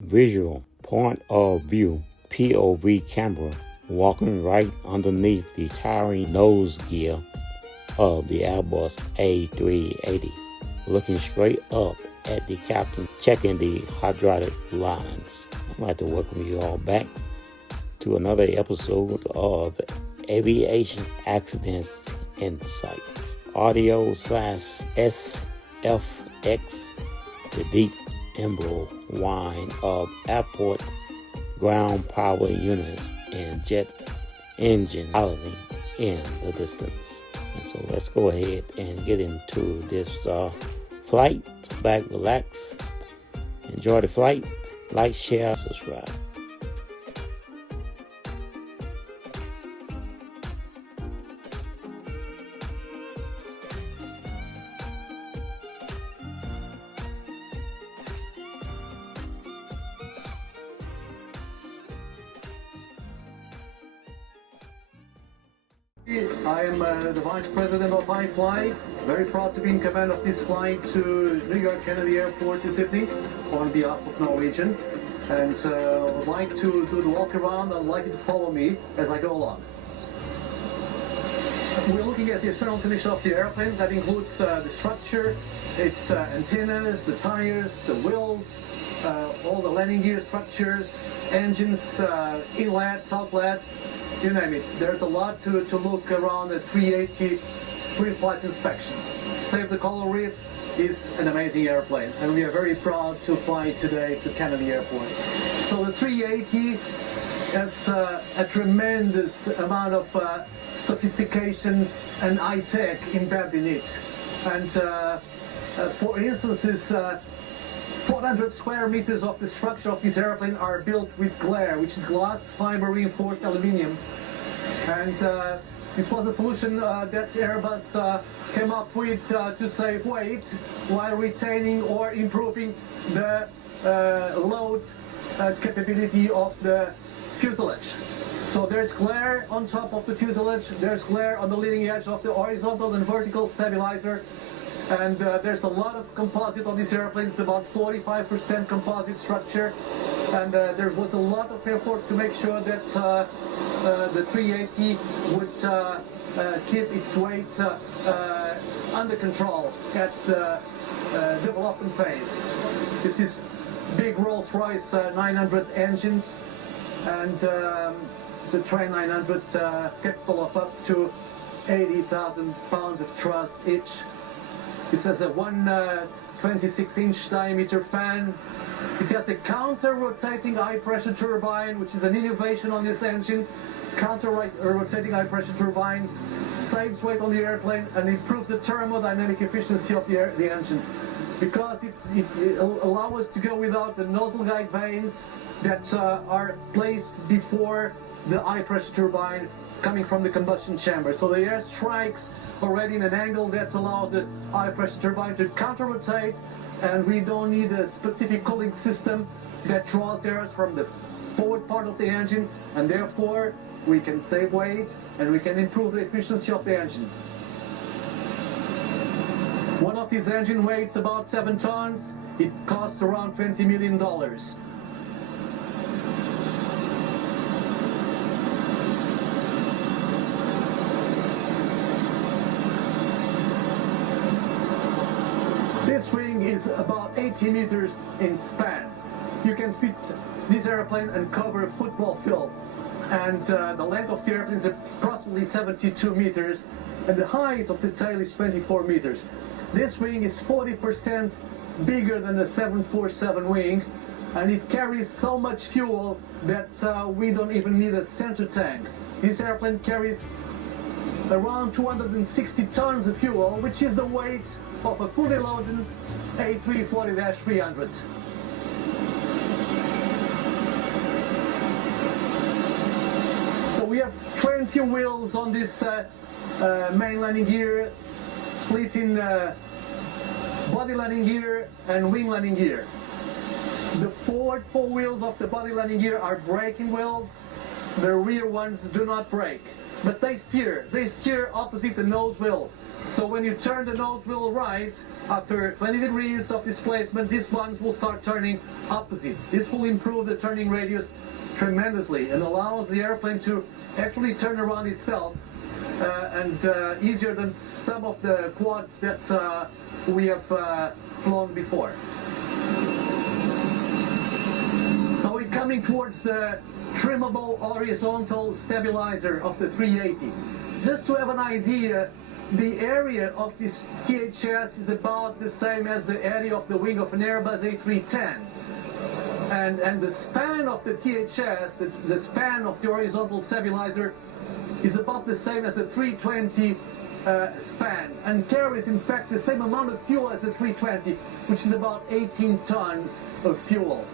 visual point of view POV camera walking right underneath the towering nose gear of the Airbus A380, looking straight up at the captain, checking the hydraulic lines. I'd like to welcome you all back to another episode of Aviation Accidents Insights. Audio /SFX, the deep emerald whine of airport ground power units and jet engine howling in the distance. And so let's go ahead and get into this flight. Back, relax, enjoy the flight, like, share, subscribe. I am the Vice President of iFly. Very proud to be in command of this flight to New York Kennedy Airport this evening on behalf of Norwegian. And I'd like to do the walk around. I'd like you to follow me as I go along. We're looking at the external condition of the airplane. That includes the structure, its antennas, the tires, the wheels, all the landing gear structures, engines, inlets, outlets, you name it. There's a lot to look around the 380 pre-flight inspection. Save the Coral Reefs is an amazing airplane, and we are very proud to fly today to Kennedy Airport. So the 380 has a tremendous amount of sophistication and high-tech embedded in it. And for instance, 400 square meters of the structure of this airplane are built with glare, which is glass fiber reinforced aluminium. And this was a solution that Airbus came up with to save weight while retaining or improving the load capability of the fuselage. So there's glare on top of the fuselage, there's glare on the leading edge of the horizontal and vertical stabilizer. And there's a lot of composite on this airplane. It's about 45% composite structure, and there was a lot of effort to make sure that the 380 would keep its weight under control at the development phase. This is big Rolls-Royce 900 engines, and it's a Train 900 capable of up to 80,000 pounds of thrust each. It has a 126-inch diameter fan. It has a counter-rotating high-pressure turbine, which is an innovation on this engine. Counter-rotating high-pressure turbine saves weight on the airplane and improves the thermodynamic efficiency of the engine, because it allows us to go without the nozzle guide vanes that are placed before the high-pressure turbine coming from the combustion chamber. So the air strikes already in an angle that allows the high pressure turbine to counter-rotate, and we don't need a specific cooling system that draws air from the forward part of the engine, and therefore we can save weight and we can improve the efficiency of the engine. One of these engine weighs about 7 tons. It costs around $20 million. This wing is about 80 meters in span. You can fit this airplane and cover a football field. And the length of the airplane is approximately 72 meters, and the height of the tail is 24 meters. This wing is 40% bigger than the 747 wing, and it carries so much fuel that we don't even need a center tank. This airplane carries around 260 tons of fuel, which is the weight of a fully loaded A340-300. So we have 20 wheels on this main landing gear, split in body landing gear and wing landing gear. The forward 4 wheels of the body landing gear are braking wheels. The rear ones do not brake. but they steer opposite the nose wheel. So when you turn the nose wheel right, after 20 degrees of displacement, these ones will start turning opposite. This will improve the turning radius tremendously and allows the airplane to actually turn around itself and easier than some of the quads that we have flown before. Now we're coming towards the trimmable horizontal stabilizer of the 380. Just to have an idea, the area of this THS is about the same as the area of the wing of an Airbus A310. And the span of the THS, the span of the horizontal stabilizer, is about the same as the 320 span, and carries in fact the same amount of fuel as the 320, which is about 18 tons of fuel.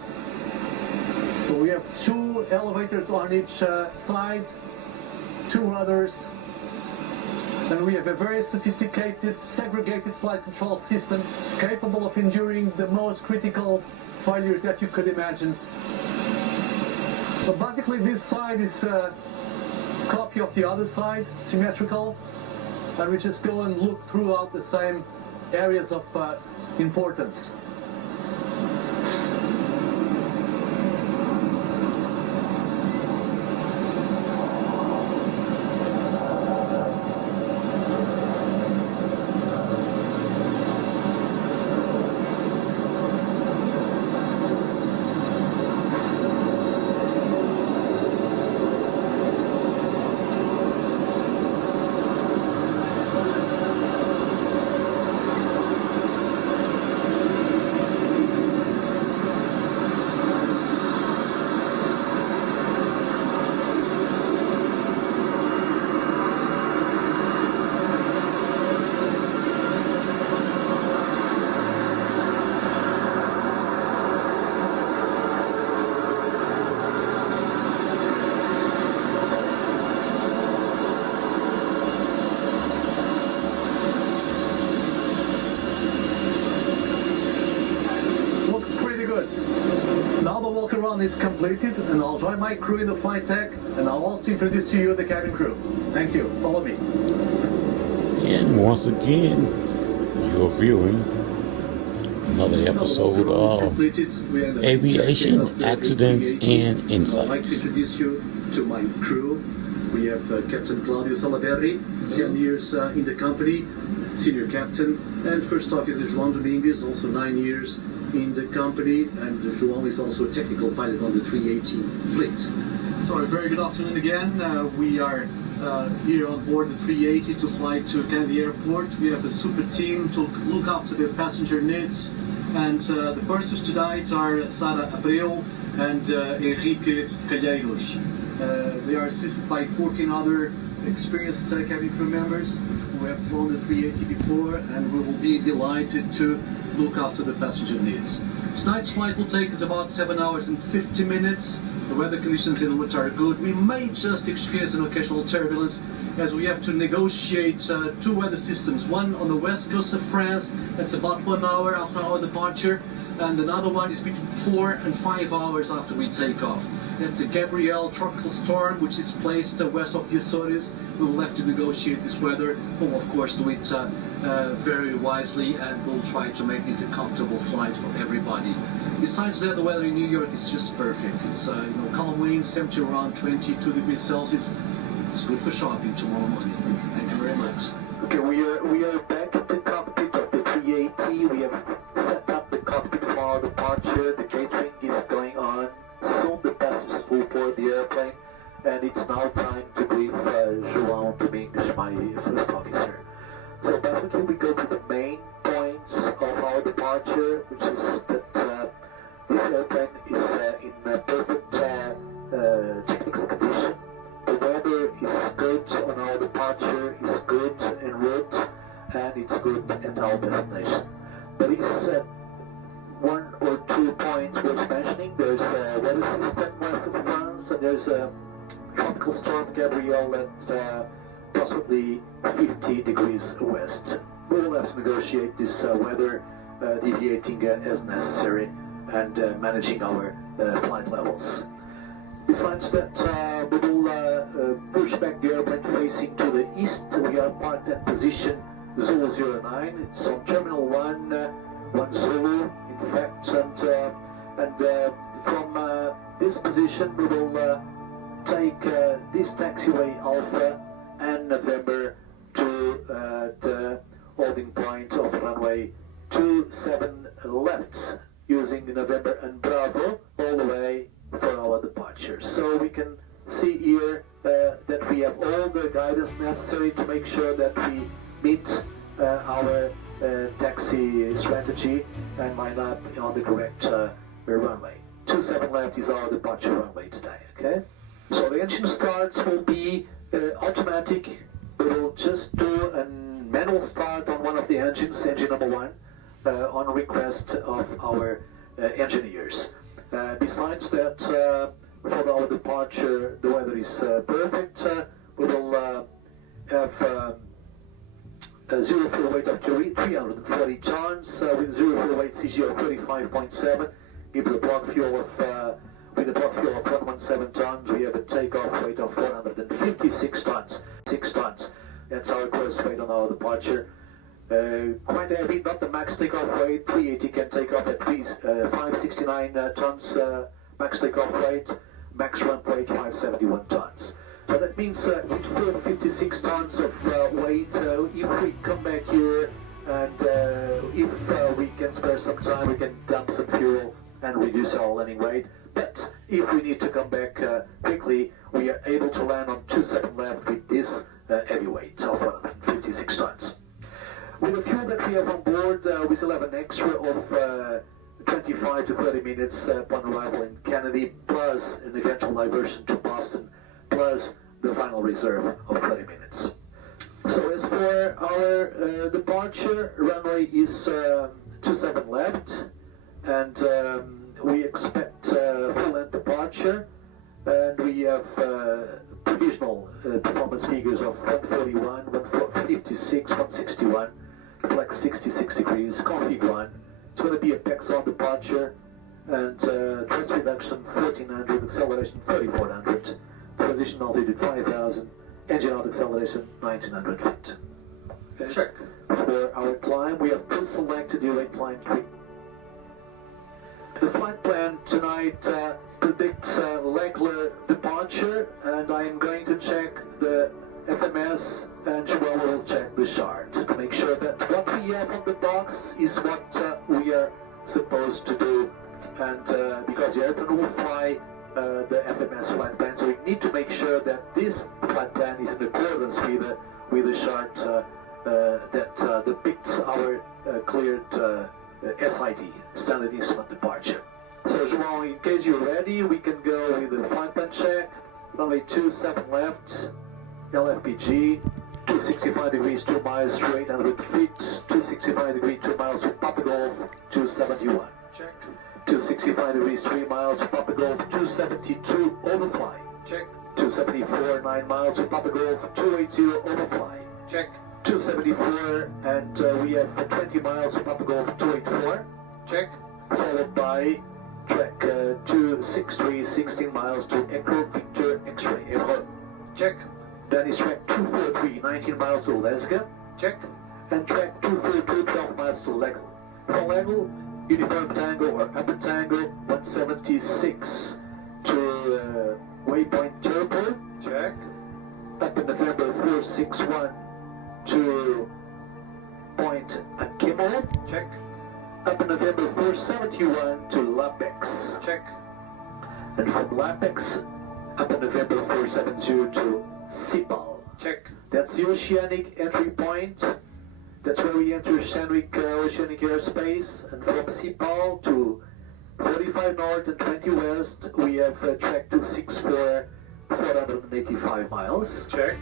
So we have two elevators on each side, two rudders, and we have a very sophisticated segregated flight control system capable of enduring the most critical failures that you could imagine. So basically this side is a copy of the other side, symmetrical, and we just go and look throughout the same areas of importance. Now the walk-around is completed, and I'll join my crew in the flight deck, and I'll also introduce to you the cabin crew. Thank you. Follow me. And once again, you're viewing another episode of Aviation Accidents and Insights. I'd like to introduce you to my crew. We have Captain Claudio Salaberry, 10 years in the company, senior captain, and first officer João Domingues, also 9 years in the company, and João is also a technical pilot on the 380 fleet. So a very good afternoon again. We are here on board the 380 to fly to Kennedy Airport. We have a super team to look after the passenger needs, and the persons tonight are Sara Abreu and Henrique Calheiros. They are assisted by 14 other experienced cabin crew members who have flown the 380 before, and we will be delighted to look after the passenger needs. Tonight's flight will take us about 7 hours and 50 minutes. The weather conditions in route are good. We may just experience an occasional turbulence as we have to negotiate two weather systems. One on the west coast of France, that's about 1 hour after our departure, and another one is between 4 and 5 hours after we take off. It's a Gabrielle tropical storm which is placed west of the Azores. We will have to negotiate this weather. We'll of course do it very wisely, and we'll try to make this a comfortable flight for everybody. Besides that, the weather in New York is just perfect. It's calm winds, temperature around 22 degrees Celsius. It's good for shopping tomorrow morning. Thank you very much. Okay, we are back at the cockpit of the 380. We have set up the cockpit for our departure. The catering is going on. Soon the passengers will board the airplane, and it's now time to brief João Domingues, my first officer. So basically we go to the main points of our departure, which is that this airplane is in perfect technical condition. The weather is good on our departure, is good en route, and it's good at our destination. There is one or 2 points worth mentioning. There's a weather system west of France, and there's a tropical storm Gabrielle at possibly 50 degrees west. We will have to negotiate this weather, deviating as necessary, and managing our flight levels. Besides that, we will push back the airplane facing to the east. We are parked at position Zulu 09. It's on Terminal 1, 1 Zulu, in fact, and from this position we will take this taxiway Alpha and November to the holding point of runway 27 left, using November and Bravo all the way for our departure. So we can see here that we have all the guidance necessary to make sure that we meet our taxi strategy and line up on the correct runway. 27 left is our departure runway today, okay? So the engine starts will be automatic. We will just do a manual start on one of the engines, engine number 1, on request of our engineers. Besides that, for our departure, the weather is perfect. We will have a zero fuel weight of 340 tons with zero fuel weight CG of 35.7. Gives a block fuel of with a block fuel of 117 tons. We have a takeoff weight of 456 tons. 6 tons. That's our gross weight on our departure. Quite heavy, not the max takeoff weight. 380 can take off at least 569 tons max takeoff weight. Max ramp weight 571 tons. So that means with 456 tons of weight, if we come back here and if we can spare some time, we can dump some fuel and reduce our landing weight. But if we need to come back quickly, we are able to land on 27 left with this heavy weight of 156 tons. With the fuel that we have on board, we still have an extra of 25 to 30 minutes upon arrival in Kennedy, plus an eventual diversion to Boston, plus the final reserve of 30 minutes. So as for our departure, runway is 27 left, and we expect full-length departure, and we have provisional performance figures of 141, 156, 161, flex 66 degrees, config 1. It's going to be a PEX on departure, and thrust reduction 1400, acceleration 3400, position altitude 5000, engine out acceleration 1900 feet. Okay. Check. For our climb, we have pre-selected the rate climb 3. The flight plan tonight predicts regular departure, and I am going to check the FMS, and Joel will check the chart to make sure that what we have on the box is what we are supposed to do, and because the airplane will fly the FMS flight plan, so we need to make sure that this flight plan is in accordance with the chart that depicts our cleared SID, Standard Instrument Departure. So João, in case you're ready, we can go with the flight plan check. Runway 27 left, LFPG, 265 degrees, 2 miles to 800 feet, 265 degrees, 2 miles to Papa Golf, 271. Check. 265 degrees, 3 miles to Papa Golf, 272, overfly. Check. 274, 9 miles to Papa Golf, 280, overfly. Check. 274, and we have 20 miles to Papa Golf, 284. Check. Followed by track 263, 16 miles to Echo Victor X-ray, Echo. Check. Then is track 243, 19 miles to Lesga. Check. And track 242, 12 miles to Lego. From Lego, Uniform Tango or Upper Tango, 176 to Waypoint Turbo. Check. Up in November 461 to Point Akimo. Check. Up in November 471 to Lapex. Check. And from Lapex, up in November 472 to Sipal. Check. That's the oceanic entry point. That's where we enter oceanic airspace. And from Sipal to 45 north and 20 west, we have track 264, 485 miles. Check.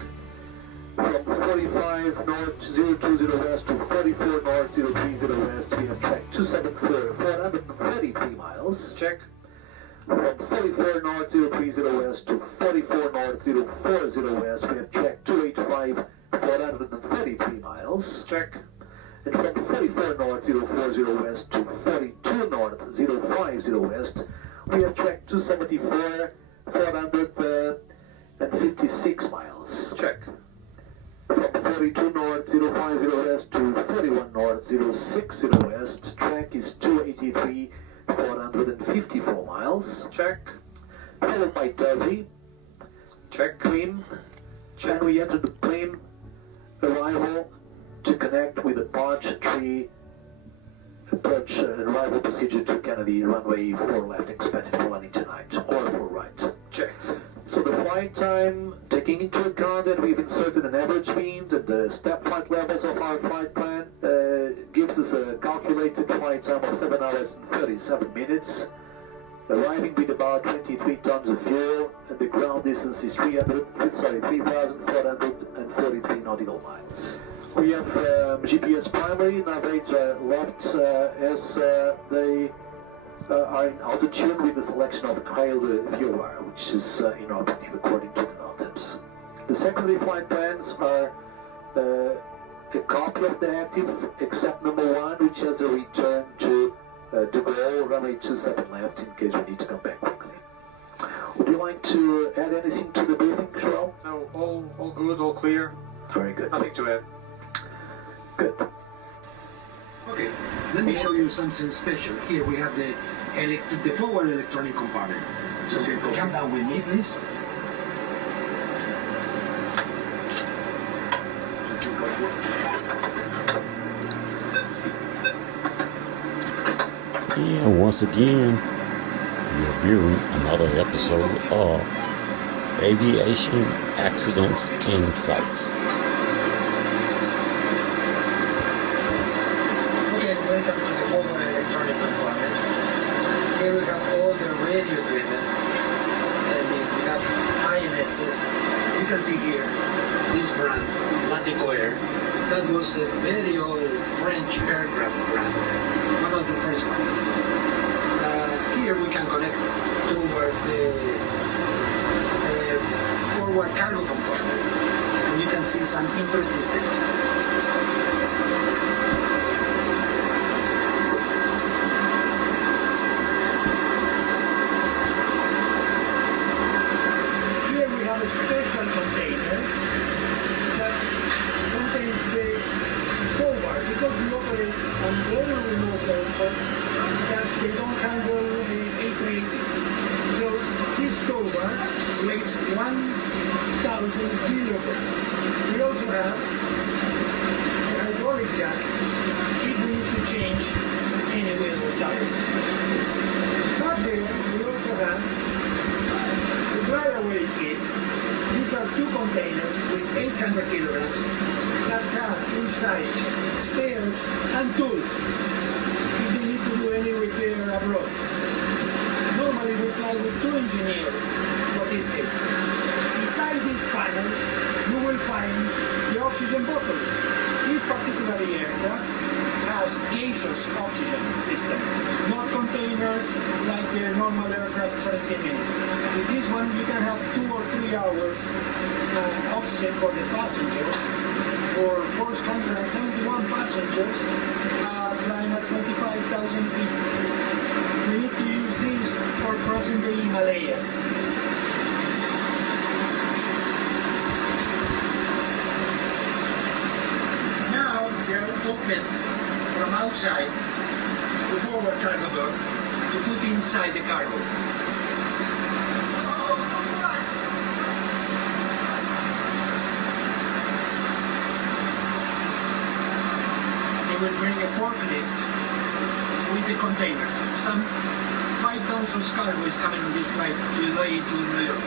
From 45 north 020 west to 44 north 030 west, we have track 274, 433 miles. Check. From 44 north 030 west to 44 north 040 west, we have track 285, 433 miles. Check. And from 44 north 040 west to 42 north 050 west, we have track 274, 456 miles. Check. From 42 north 050 west to 41 north 060 west, track is 283, 454 miles. Check. Followed by Dovey. Check. Clean. And we enter the plane arrival to connect with the March 3 approach arrival procedure to Kennedy runway 4 left, expected for landing tonight, or 4 right. Check. So the flight time, taking into account that we've inserted an average wind and the step flight levels of our flight plan, gives us a calculated flight time of 7 hours and 37 minutes, arriving with about 23 tons of fuel, and the ground distance is 3,443 nautical miles. We have GPS primary, navigator left as they are in altitude with the selection of Kyle viewer, which is inoperative according to the NOTAMs. The secondary flight plans are a copy of the active, except number 1, which has a return to go runway 27 left in case we need to come back quickly. Would you like to add anything to the briefing, Joel? No, all good, all clear. Very good. Nothing to add. Good. Okay, let me show you something special. Here we have the forward electronic compartment. So come down with me, please. And once again, you're viewing another episode of Aviation Accidents Insights. Okay, welcome to the forward electronic compartment. Here we have all the radio equipment. And we have INSs. You can see here, this brand, Latico Air. That was a very old French aircraft brand. One of the first ones. Here we can connect towards the forward cargo compartment, and you can see some interesting things. Here we have a special container that contains the forward, because we operate on very remote airports that they don't handle A380. So this cover weighs 1,000 kilograms. We also have a hydraulic jack if we need to change any wheel or tire. Up there, we also have the flyaway kit. These are 2 containers with 800 kilograms that have inside spares and tools if you need to do any repair abroad. Normally we fly with 2 engineers for this case. Inside this panel you will find the oxygen bottles. This particular aircraft has gaseous oxygen system, not containers like the normal aircraft 17 minutes. With this one you can have 2 or 3 hours oxygen for the passengers. For 471 passengers flying at 25,000 feet. We need to use these for crossing the Himalayas. Now they're open from outside the forward cargo door to put inside the cargo. They will bring a forklift with the containers. Some 5 tons of cargo is coming on this flight today to New York.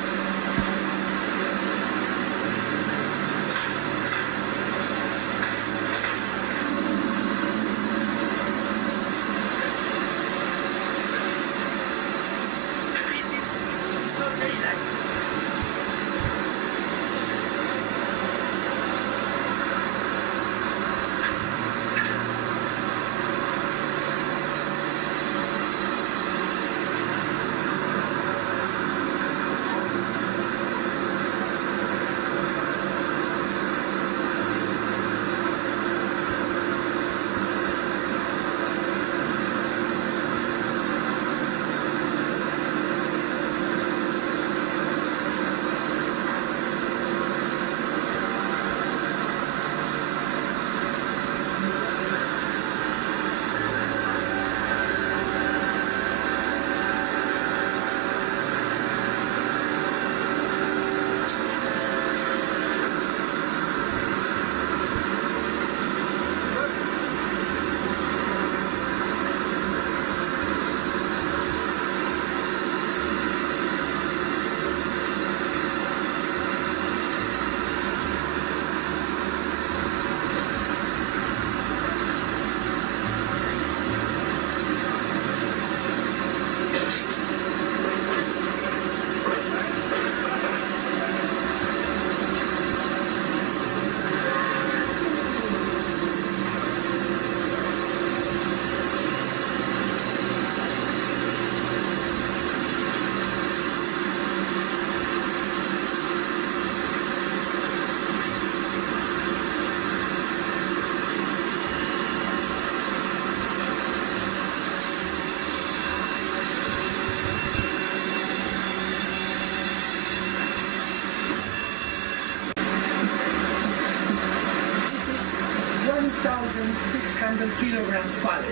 2,600 kilograms pallet.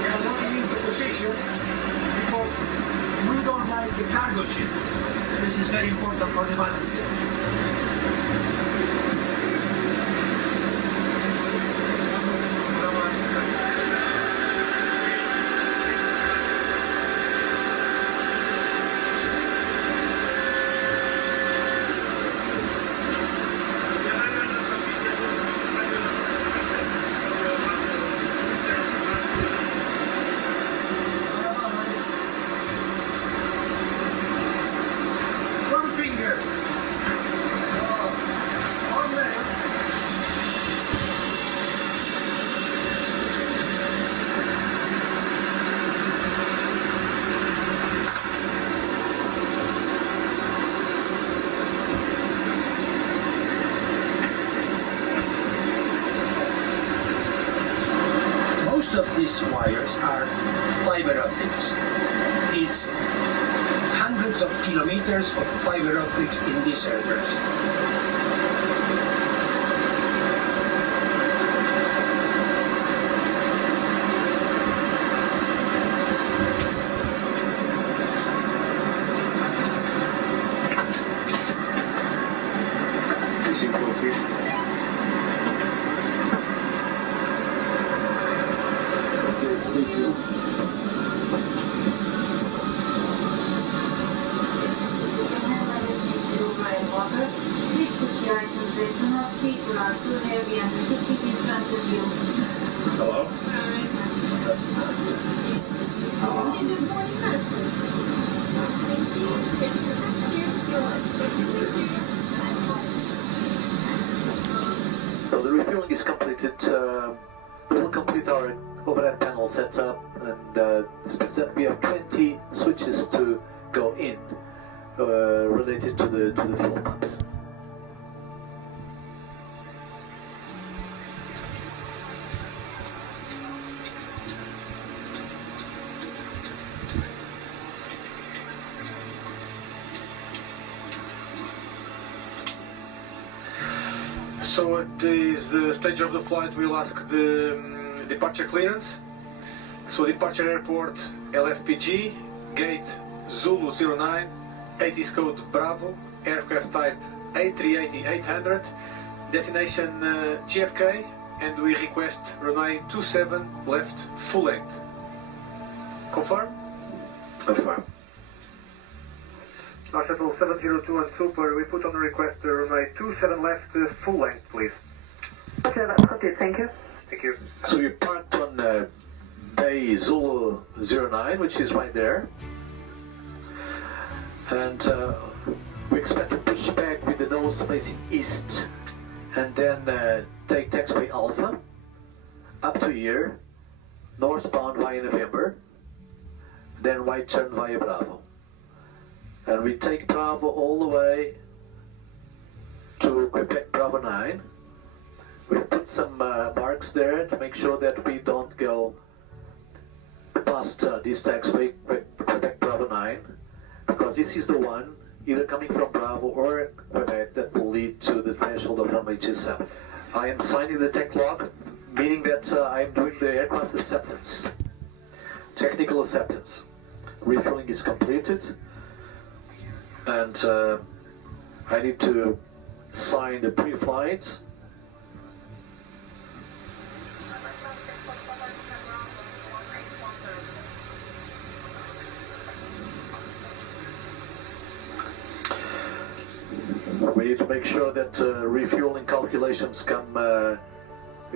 We are locking into position because we don't like the cargo ship. This is very important for the balance here. One finger. One leg. Most of these wires are fiber optics. It's hundreds of kilometers of fiber optics in these aircraft. Please put your items that do not fit or are too heavy under the seat in front of you. Hello? So the refueling is completed. We will complete our overhead panel setup, and this means that we have 20 switches to go in related to the fuel pumps. So at this stage of the flight, we'll ask the departure clearance. So departure airport LFPG, gate Zulu 09, 80's code Bravo, aircraft type A380-800, destination JFK, and we request runway 27 left full length. Confirm? Confirm. Our shuttle 702 and Super, we put on the request runway 27 left full length, please. Okay, that's okay, thank you. Thank you. So we parked on bay Zulu 09, which is right there. And we expect to push back with the nose facing east, and then take taxiway Alpha up to here, northbound via November, then right turn via Bravo. And we take Bravo all the way to Quebec Bravo 9. We put some marks there to make sure that we don't go past this taxiway Quebec Bravo 9, because this is the one either coming from Bravo or Quebec that will lead to the threshold of runway 27. I am signing the tech log, meaning that I am doing the aircraft acceptance, technical acceptance. Refueling is completed, and I need to sign the pre-flight. We need to make sure that refueling calculations come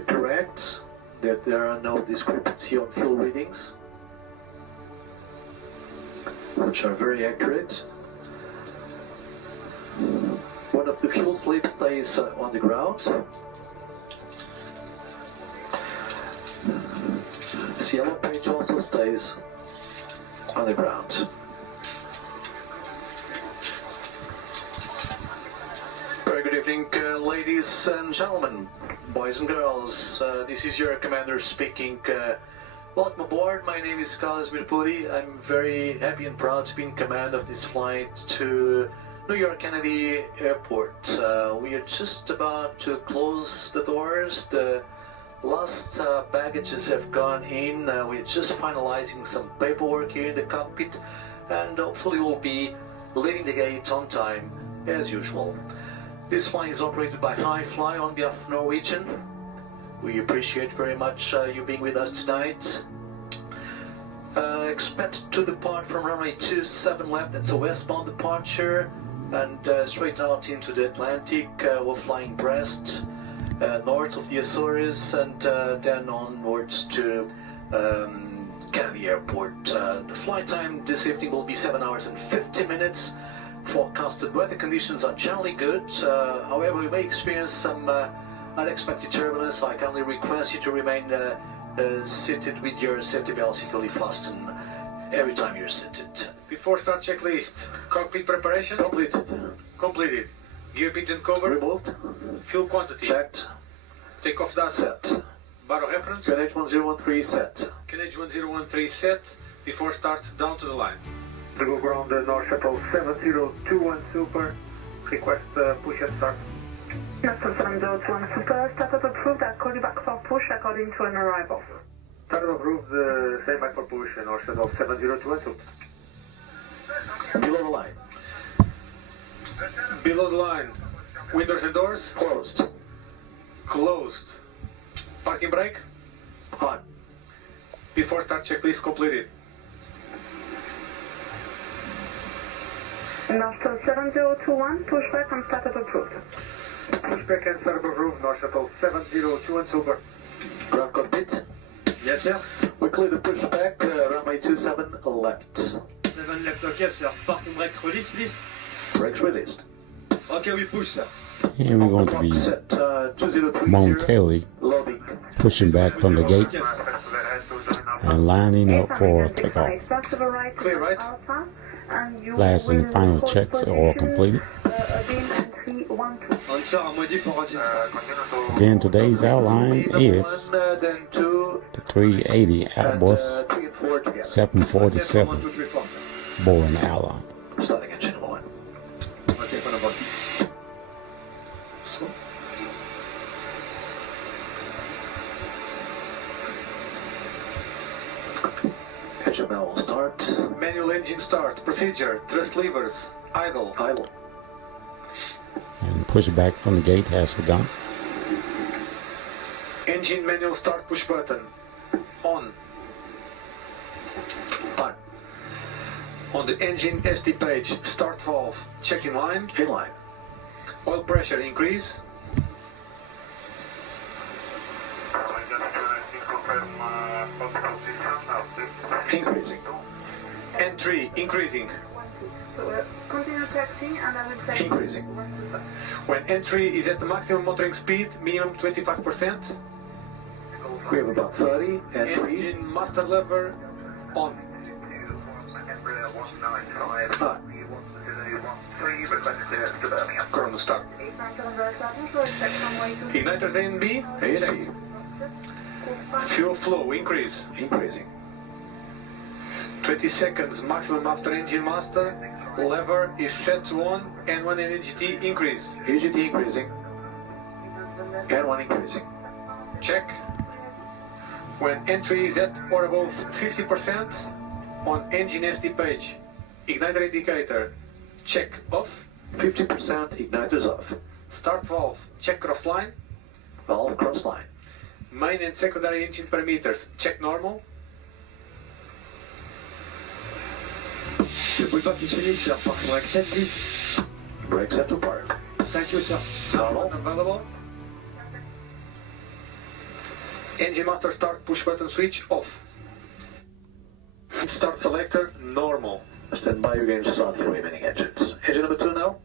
correct, that there are no discrepancy on fuel readings, which are very accurate. One of the fuel slips stays on the ground. This yellow page also stays on the ground. Very good evening, ladies and gentlemen, boys and girls. This is your commander speaking. Welcome aboard. My name is Carlos Mirpuri. I'm very happy and proud to be in command of this flight to New York Kennedy Airport. We are just about to close the doors. The last baggages have gone in. We're just finalizing some paperwork here in the cockpit, and hopefully we'll be leaving the gate on time as usual. This flight is operated by High Fly on behalf of Norwegian. We appreciate very much you being with us tonight. Expect to depart from runway 27 left. That's a westbound departure, and straight out into the Atlantic. We're flying Brest, north of the Azores, and then onwards to Kennedy Airport. The flight time this evening will be 7 hours and 50 minutes. Forecasted weather conditions are generally good. However, we may experience some unexpected turbulence. I kindly request you to remain seated with your safety belt securely fastened every time you're seated. Before start checklist, cockpit preparation? Completed. Completed. Gear pit and cover? Removed. Fuel quantity? Checked. Takeoff data? Set. Baro reference? QNH 1013 set. QNH 1013 set. Before start, down to the line. Go ground North Shuttle 7021 Super. Request push and start. Shuttle 7021 Super, status approved. I'll call you back for push according to an arrival. Status approved, same back for push North Shuttle 7021 Super. Below the line. Below the line. Windows and doors? Closed. Closed. Parking brake? On. Before start checklist completed. North Shuttle 7021, pushback and status approved. Pushback and status approved North Shuttle 7021 Super. Ground cockpit. Yes, sir. We clear the pushback, runway 27 left. 7 left, okay, sir. Parking brake release, please. Brakes released. Okay, we push, sir. And we're going to be Set 2030. momentarily Loading. pushing back from the gate Yes. and lining up for takeoff. Clear, right? Last and final checks are all completed. Answer à moitié pour enregistrer. Again, today's outline is One, then two, the 380 and Airbus 3 and 4 together. 747 1, 2, 3, 4, sir. Boeing airline. Starting engine 1. Okay, phone about HML will start. Manual engine start. Procedure. Thrust levers. Idle. Idle. And pushback from the gate has begun. Engine manual start push button. On. On. On the engine SD page, start valve. Check in line. In line. Oil pressure increase. Increasing. Entry increasing. Continue taxiing and I will take Increasing. When entry is at the maximum motoring speed, minimum 25%. We have about 30. Entry. Engine master lever on. On. Chrono start. Igniters A and B. A and A. Fuel flow increase. Increasing. 20 seconds maximum after engine master. Lever is set to on and one NGT increase. UGT increasing. And 1 increasing. Check. When entry is at or above 50% on engine SD page. Igniter indicator. Check off. 50% igniters off. Start valve. Check cross line. Valve cross line. Main and secondary engine parameters. Check normal. Le boulevard qui se finit, sir. Parking brake set, please. Brake set to park. Thank you, sir. Normal. Available. Engine master start push button switch off. Start selector normal. Stand by, your game to start the remaining engines. Engine number 2 now.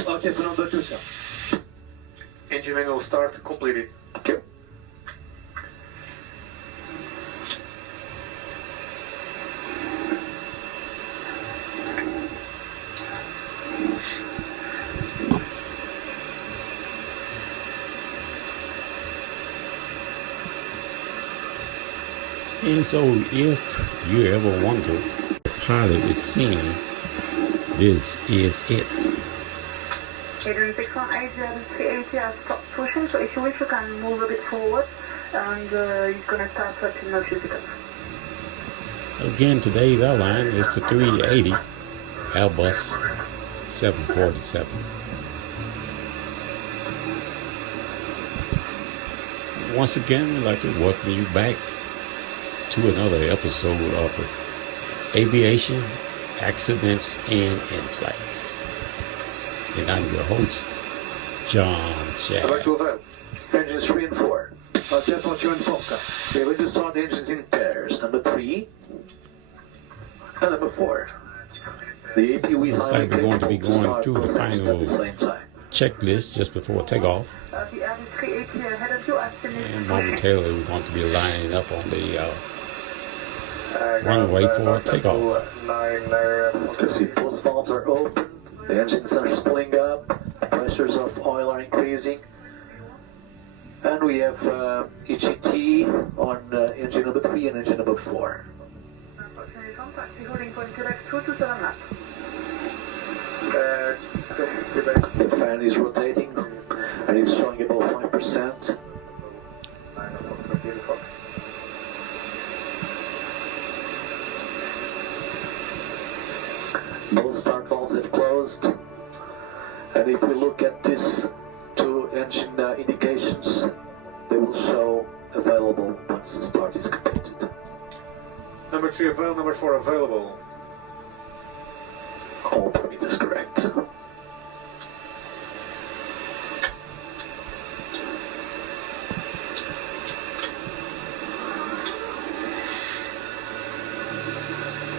Okay, for number 2, sir. Engine manual start completed. Thank you. And so if you ever wonder, the pilot is saying, this is it. Adrian 618, 380 has stopped pushing, so if you wish you can move a bit forward and it's going to start searching in a few seconds. Again, today's airline is the 380 Airbus 747. Once again, we'd like to welcome you back to another episode of Aviation, Accidents, and Insights. And I'm your host, John Jack. Engines 3 and 4. Gentlemen, 2 and Fokker. We will just start the engines in pairs. Number 3 and number 4. The APU is like we're going to be going through the final checklist just before takeoff. And momentarily we're going to be lining up on the runway for takeoff. The seat post valves are open. The engines are spooling up. Pressures of oil are increasing. And we have EGT on engine number 3 and engine number 4. The fan is rotating and it's showing about 5%. Both start valves have closed. And if we look at these two engine indications, they will show available once the start is completed. Number 3 available, number 4 available. All parameters correct.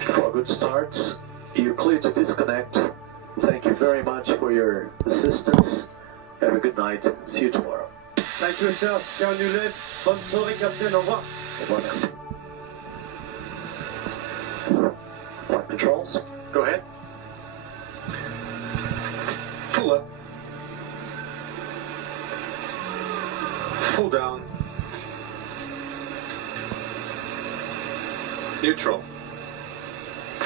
For a good start, you're clear to disconnect. Thank you very much for your assistance. Have a good night. See you tomorrow. Thank you, sir. Annulé. Bonne soirée, Captain. Au revoir. Au revoir, merci. Flight controls. Go ahead. Full up. Full down. Neutral.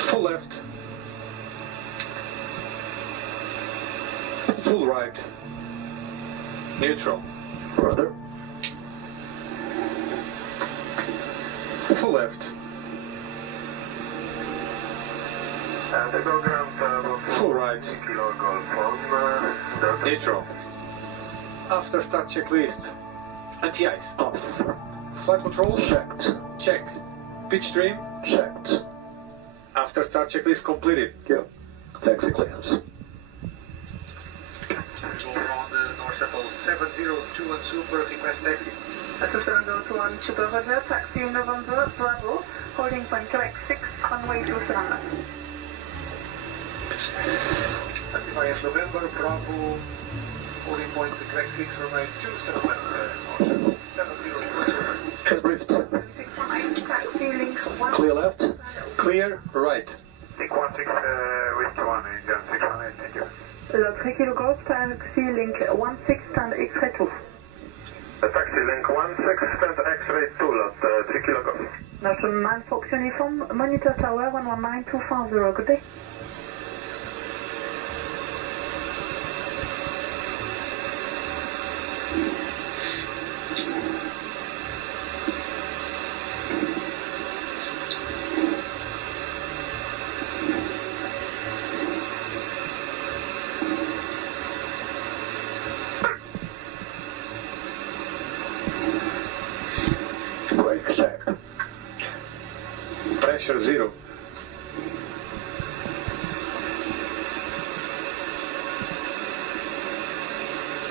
Full left. Full right. Neutral. Further. Full left. Full right. Neutral. After start checklist. Anti-ice. Off. Flight control. Checked. Check. Pitch stream. Checked. After start checklist completed. Yep. Taxi clearance. On the North Shuttle 7021 Super, request taxi. 7021 Super, Roger, taxi November, Bravo, holding point correct 6, runway 27. Taxi November, Bravo, holding point correct 6, runway 27. Head briefed. 618, taxi link 1. Clear left. Clear right. Link 16, Whiskey 1, Indian 618, thank you. Le 3 kilo golf, taxi link 16, stand X-ray 2. Taxi link 16, stand X-ray 2, lot 3 kilo golf. Notre man Fox uniform, monitor tower 119250, good day. Brake check. Pressure 0.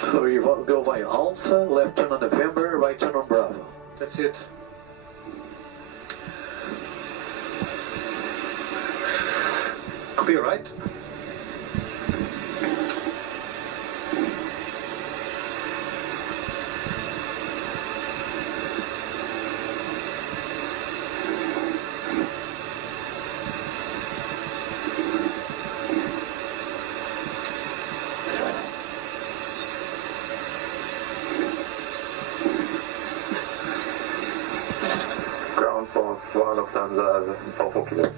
So you go by Alpha, left turn on November, right turn on Bravo. That's it. Clear right. Ground for 1 Lufthansa 44 kilo.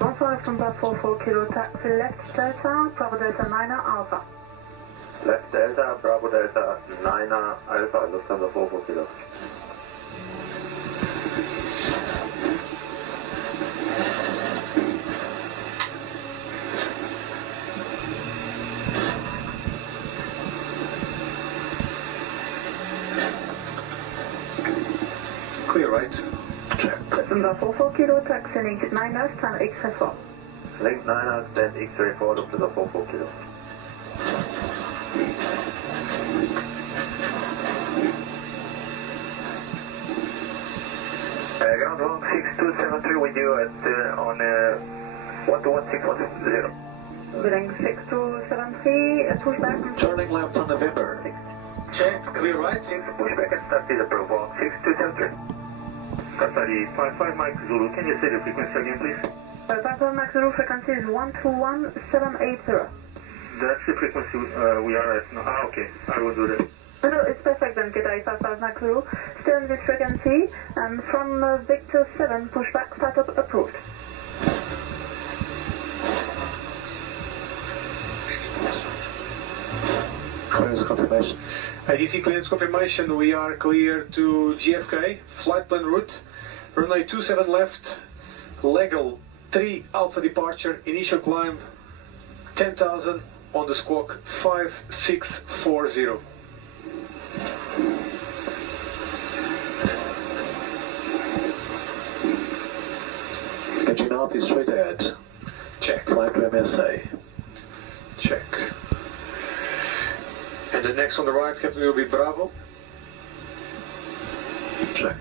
15 Lufthansa 44 kilo, taxi left Delta, Bravo Delta 9 Alpha. Left Delta, Bravo Delta, 9er Alpha, Lufthansa 44 Kilo. Clear right. Check. Lufthansa 44 Kilo, taxi link 9er, stand X-ray 4. Link 9er, stand X-ray 4, Lufthansa 44 Kilo. Ground 16273 with you at on 121610. Building 6273, pushback. Turning left on November. Check. Clear right. Pushback and start is approved. 16273. Qatari 55 Mike Zulu, can you say the frequency again, please? Papa Max Zulu frequency is 121780. That's the frequency we are at now. Ah, okay. I will do that. No, it's perfect then, Qatar 55 Max Zulu. Stay on this frequency, and from Victor 7, pushback startup approved. Clearance confirmation. ADT clearance confirmation. We are clear to GFK. Flight plan route. Runway 27 left. Legal 3 Alpha departure. Initial climb 10,000 on the squawk 5640. Engine off is straight ahead. Check. Flight to MSA. Check. And the next on the right, Captain, will be Bravo. Check.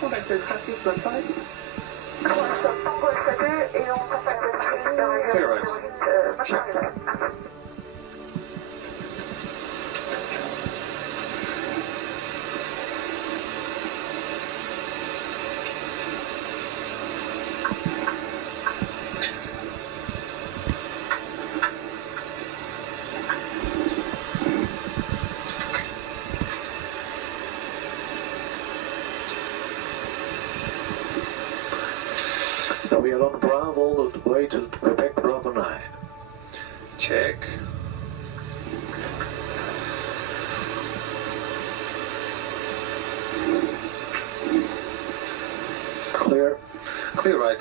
Contactez le trafic, bonne soirée. Et on contacte le trafic supérieur. Clear right. Now we are on Bravo, on the way to Quebec Bravo 9. Check. Clear. Clear right.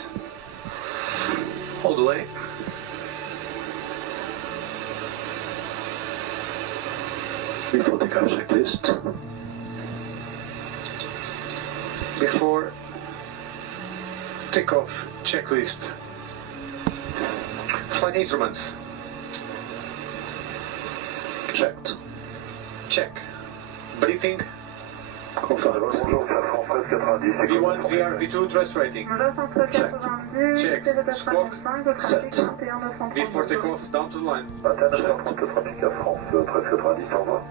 All the way. Before takeoff checklist. Before takeoff checklist. Flight instruments. Checked. Check. Briefing. Confirmed. Bonjour, France 90. V1, VR, V2, dress rating. Check. Squawk. Set. Before takeoff, down to the line. 2930 trafic Air France, 1390, au revoir.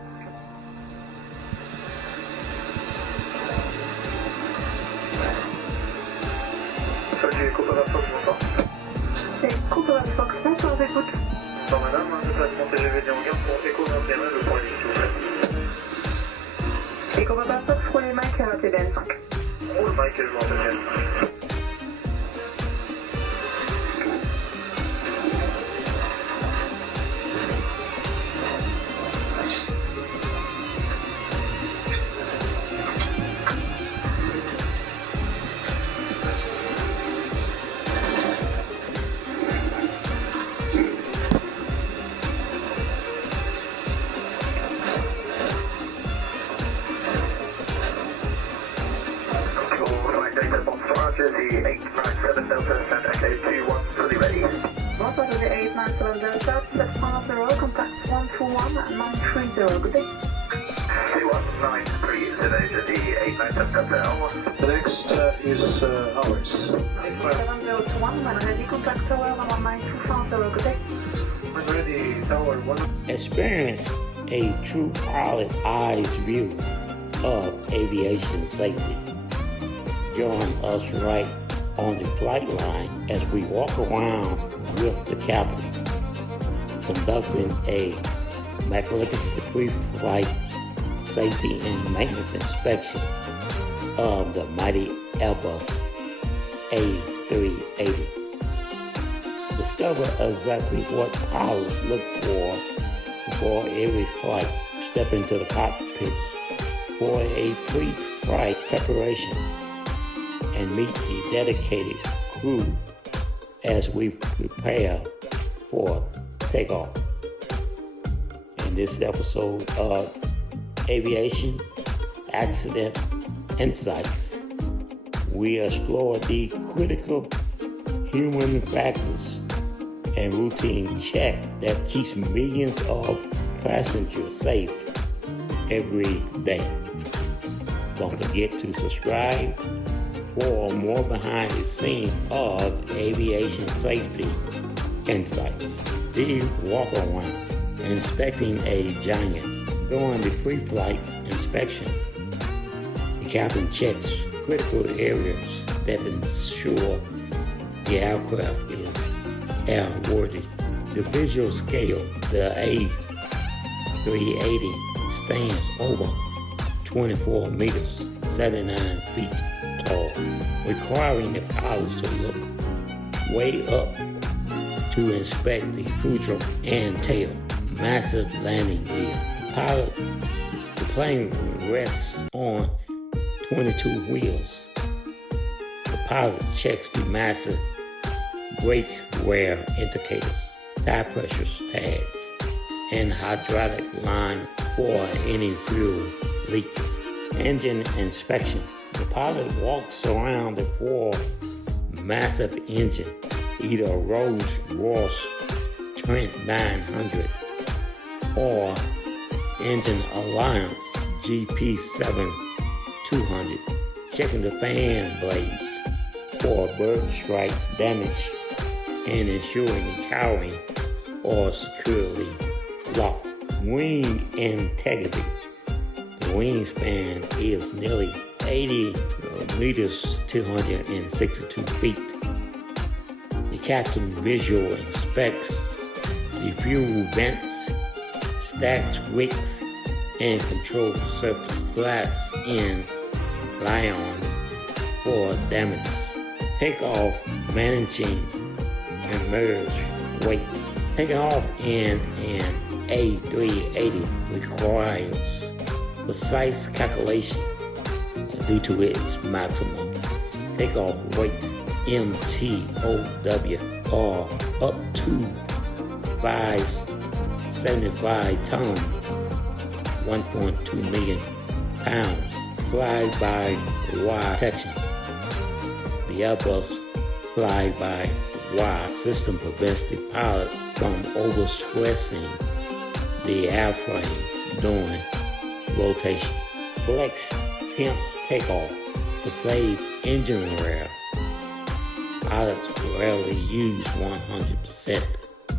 Salut, Copara Fox, bonsoir. C'est Cooper Fox, bonsoir, écoute. Bonsoir madame, un déplacement TGV Dianguin pour Echo 21, le point ligne, s'il vous plaît. Et Cooper Fox, roulez Mike à TBN 5. Roule Mike, je m'en The 897 Delta, stand Echo 21, fully ready. Bonsoir, the 897 Delta, 710, contact 121 and 930, good day. 2193 today to the 897 Delta L. The next is ours. 7021, when ready, contact tower 11920, good day. I'm ready, tower 1. Experience a true pilot eyes view of aviation safety. Join us right on the flight line as we walk around with the captain, conducting a magnificent pre-flight safety and maintenance inspection of the mighty Airbus A380. Discover exactly what pilots look for before every flight. Step into the cockpit for a pre-flight preparation and meet the dedicated crew as we prepare for takeoff. In this episode of Aviation Accident Insights, we explore the critical human factors and routine check that keeps millions of passengers safe every day. Don't forget to subscribe for more behind the scenes of aviation safety insights. The Walkaround, inspecting a giant. During the pre-flight inspection, the captain checks critical areas that ensure the aircraft is airworthy. The visual scale, the A380 stands over 24 meters, 79 feet tall, requiring the pilots to look way up to inspect the fuselage and tail. Massive landing gear. The plane rests on 22 wheels. The pilot checks the massive brake wear indicators, tire pressures tags, and hydraulic line for any fuel leaks. Engine inspection. The pilot walks around the four massive engine, either Rolls-Royce Trent 900 or Engine Alliance GP7 200, checking the fan blades for bird strikes damage and ensuring the cowling are securely locked. Wing integrity. The wingspan is nearly 80 meters, 262 feet. The captain visual inspects the fuel vents, stacked wicks, and control surface flaps in line for damages. Takeoff, managing and merge weight. Taking off in an A380 requires precise calculation due to its maximum takeoff weight, MTOW, are up to 575 tons, 1.2 million pounds. Fly-by-wire protection. The Airbus fly-by-wire system prevents the pilot from overstressing the airframe during rotation. Flex temp takeoff to save engine wear. Pilots rarely use 100%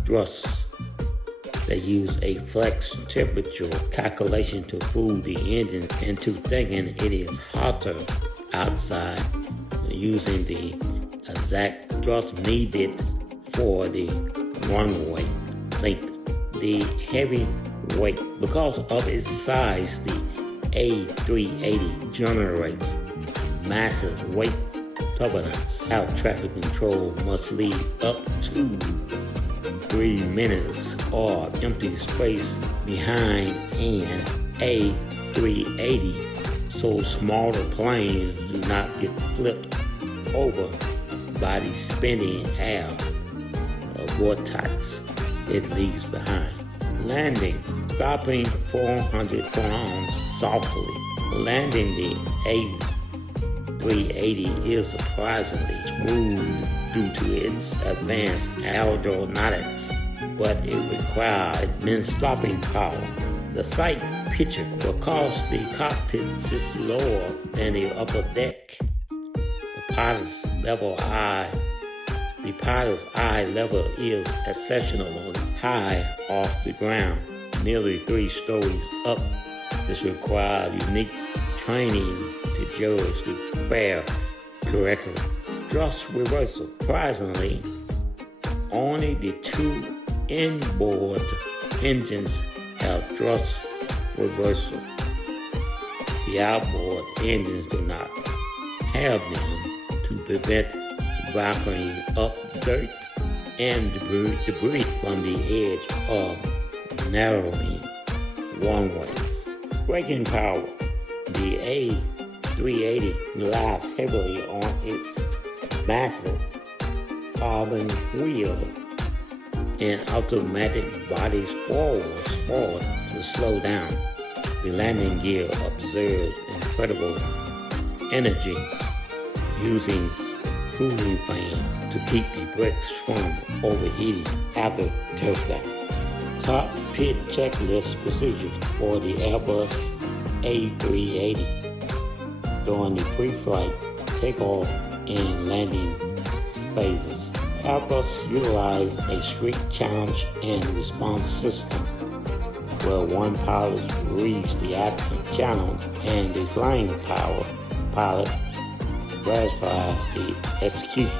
thrust. They use a flex temperature calculation to fool the engine into thinking it is hotter outside, using the exact thrust needed for the runway length. The heavy weight. Because of its size, the A380 generates massive weight turbulence. Air traffic control must leave up to 3 minutes or empty space behind an A380 so smaller planes do not get flipped over by the spinning air vortex it leaves behind. Landing, stopping 400 pounds softly. Landing the A380 is surprisingly smooth due to its advanced aerodynamics, but it requires immense stopping power. The sight picture, because the cockpit sits lower than the upper deck, the pilot's eye level is exceptionally high off the ground, nearly 3 stories up. This requires unique training to judge the fare correctly. Thrust reversal. Surprisingly, only the two inboard engines have thrust reversal. The outboard engines do not have them to prevent rocking up dirt and debris from the edge of narrowing runways. Braking power. The A380 relies heavily on its massive carbon wheel and automatic body spoilers to slow down. The landing gear observes incredible energy using cooling fan to keep the brakes from overheating after touchdown. Cockpit checklist procedures for the Airbus A380 during the pre-flight, takeoff, and landing phases. Airbus utilized a strict challenge and response system where one pilot reads the action challenge and the flying pilot verifies the execute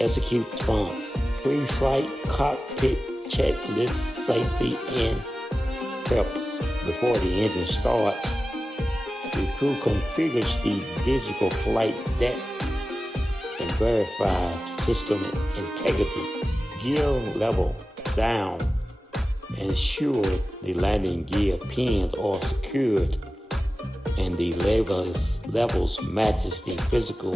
response. Pre-flight cockpit checklist safety and prep. Before the engine starts, the crew configures the digital flight deck and verifies system integrity. Gear level down. Ensure the landing gear pins are secured and the levels matches the physical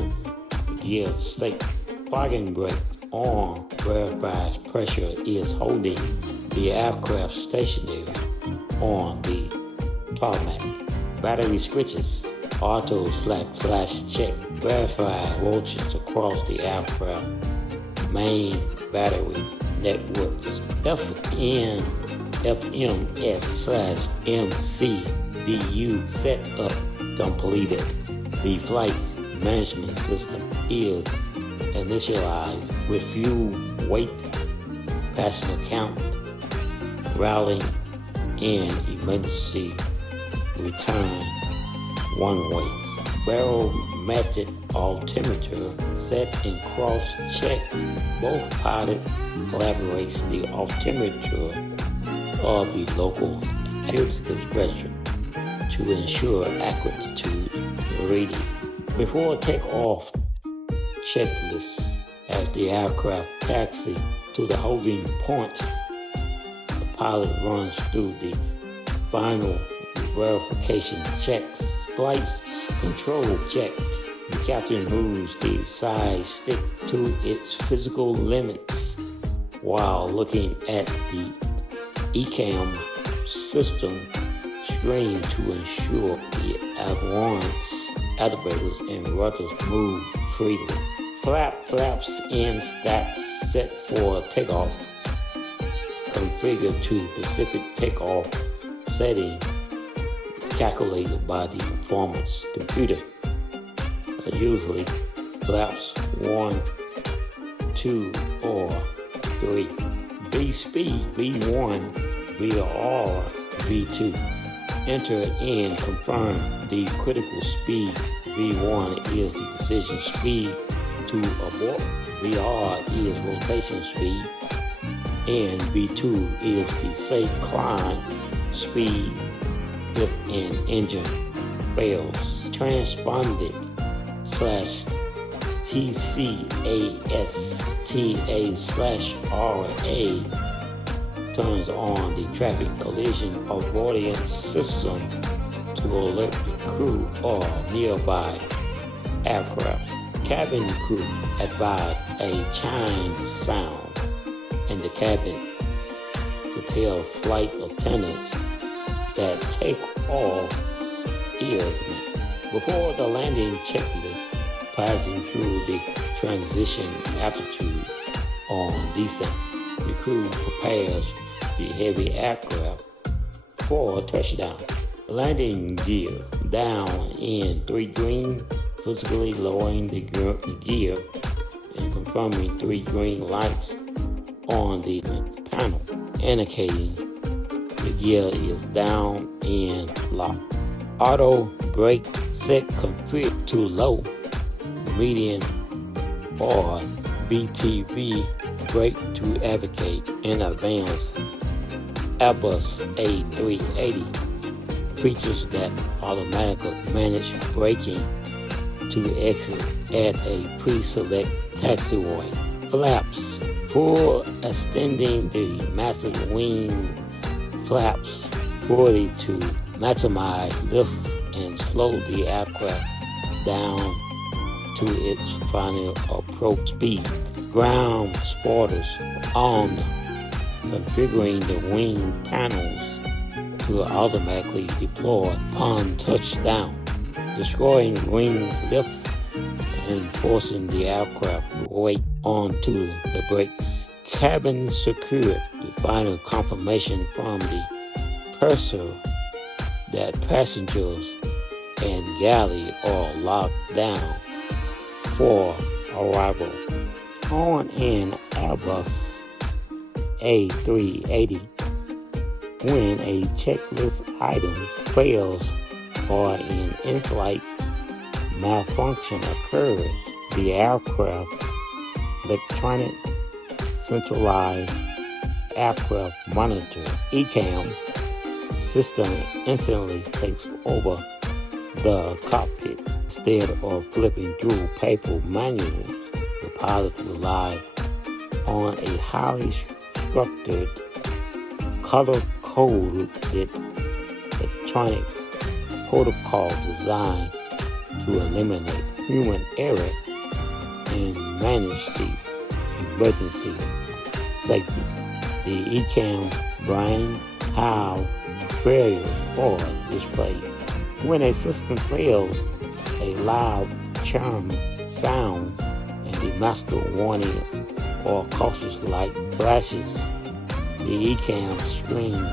gear state. Parking brake on verifies pressure is holding the aircraft stationary on the tarmac. Battery switches auto/check verify voltage across the aircraft main battery networks. FMS/MCDU setup completed. The flight management system is initialized with fuel, weight, passenger count, routing, and emergency return one-way. Barometric altimeter set and cross-check. Both pilot collaborates the altimeter of the local expression to ensure accurate reading. Before takeoff, checklist. As the aircraft taxi to the holding point, the pilot runs through the final verification checks. Flight control check. The captain moves the side stick to its physical limits while looking at the ECAM system screen to ensure the ailerons, elevators, and rudders move freely. Flaps and stacks set for takeoff. Configured to specific takeoff setting calculated by the performance computer. Usually flaps 1, 2, or 3. V-speed, V1, VR, V2. Enter and confirm the critical speed. V1 is the decision speed to abort. VR is rotation speed. And V2 is the safe climb speed if an engine fails. Transponded /TCASTA/RA turns on the traffic collision avoidance system to alert the crew or nearby aircraft. Cabin crew advise a chime sound in the cabin to tell flight attendants that takeoff is met. Before the landing checklist, passing through the transition altitude on descent, the crew prepares the heavy aircraft for touchdown. Landing gear down in 3 green, physically lowering the gear and confirming 3 green lights on the panel, indicating the gear is down and locked. Auto brake set configured to low, medium, or BTV brake to advocate in advance. Airbus A380 features that automatically manage braking to exit at a pre-select taxiway. Flaps for extending the massive wing flaps fully to maximize lift and slow the aircraft down to its final approach speed. Ground spotters armed, configuring the wing panels to automatically deploy upon touchdown, destroying wing lift and forcing the aircraft weight onto the brakes. Cabin secured, the final confirmation from the purser that passengers and galley are locked down for arrival. On an Airbus A380, when a checklist item fails or an in-flight malfunction occurs, the aircraft electronic centralized aircraft monitor (ECAM) system instantly takes over the cockpit. Instead of flipping through paper manuals, the pilot relies on a highly structured, color-coded electronic protocol designed to eliminate human error and manage the emergency safety. The ECAM brings how failures are displayed. When a system fails, a loud chime sounds and the master warning or cautious light flashes. The ECAM screen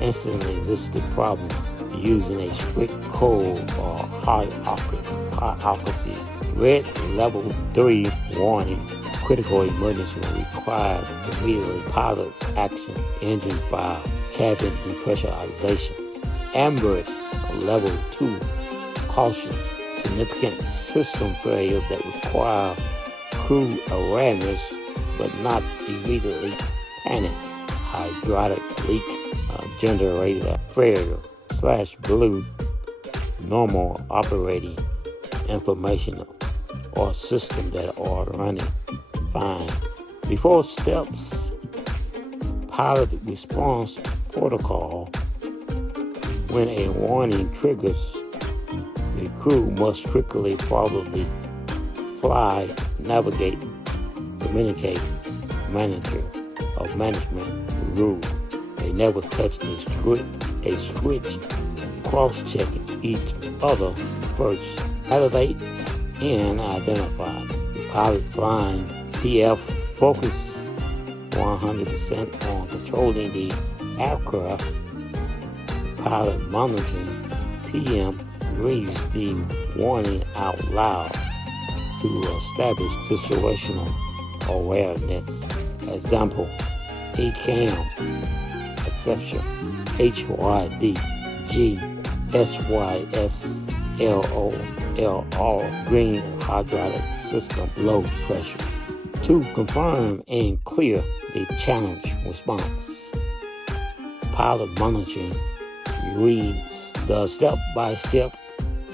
instantly lists the problems using a strict code or hierarchy. Red level 3 warning. Critical emergency will require immediately pilot's action, engine fire, cabin depressurization. Amber level 2 caution. Significant system failure that require crew awareness but not immediately panic. Hydraulic leak, generator failure /blue, normal operating information or system that are running fine. Before steps, pilot response protocol. When a warning triggers, the crew must quickly follow the fly, navigate, communicate, manager of management rule. They never touch a switch, cross-check each other first. Elevate and identify. The pilot flying PF focus 100% on controlling the aircraft. Pilot monitoring PM reads the warning out loud to establish situational awareness. Example, ECAM, exception, HYD, G, SYS, LOLR, green hydraulic system, low pressure. To confirm and clear the challenge response. Pilot monitoring reads the step-by-step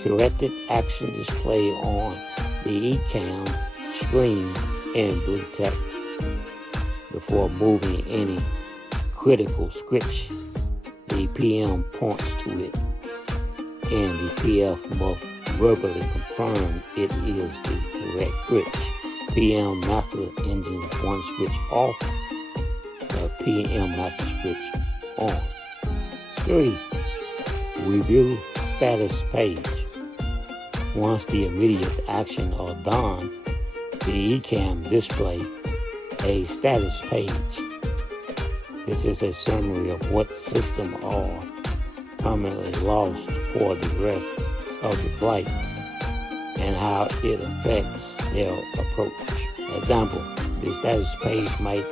corrected action display on the ECAM screen in blue text. Before moving any critical switch, the PM points to it, and the PF must verbally confirm it is the correct switch. PM master engine 1 switch off, the PM master switch on. 3. Review status page. Once the immediate action are done, the ECAM display a status page. This is a summary of what systems are permanently lost for the rest of the flight and how it affects their approach. Example, the status page might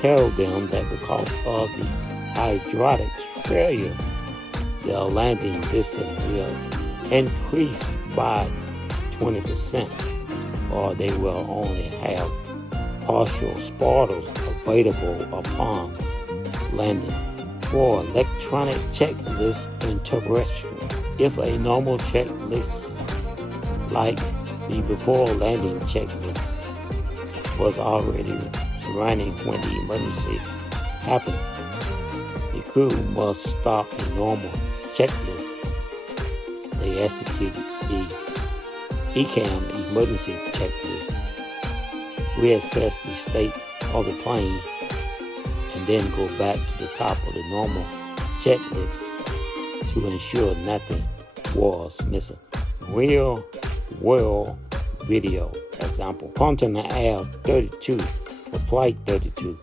tell them that because of the hydraulic failure, their landing distance will increase by 20%, or they will only have partial spotters available upon landing. For electronic checklist integration, if a normal checklist like the before landing checklist was already running when the emergency happened, the crew must stop the normal checklist. They execute the ECAM emergency checklist, reassess the state of the plane, and then go back to the top of the normal checklist to ensure nothing was missing. Real world video example. Continental Air 32 for Flight 32,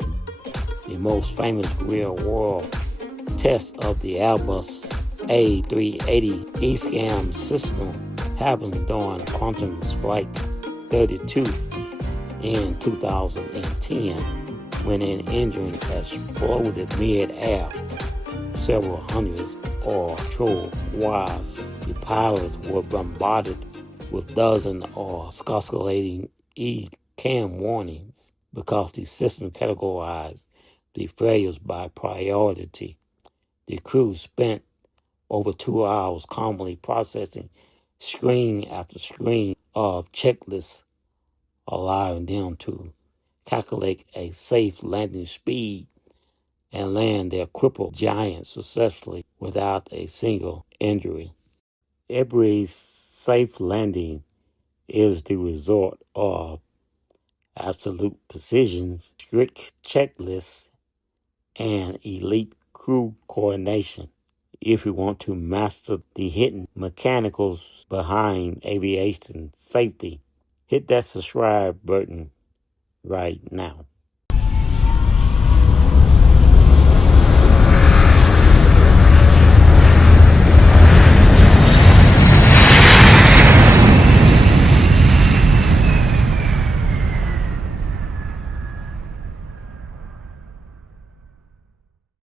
the most famous real world test of the Airbus A380 ECAM system happened during Qantas's Flight 32 in 2010 when an engine exploded mid-air several hundreds or so whilst the pilots were bombarded with dozens of escalating ECAM warnings because the system categorized the failures by priority. The crew spent over 2 hours calmly processing screen after screen of checklists, allowing them to calculate a safe landing speed and land their crippled giant successfully without a single injury. Every safe landing is the result of absolute precision, strict checklists, and elite crew coordination. If you want to master the hidden mechanicals behind aviation safety, hit that subscribe button right now.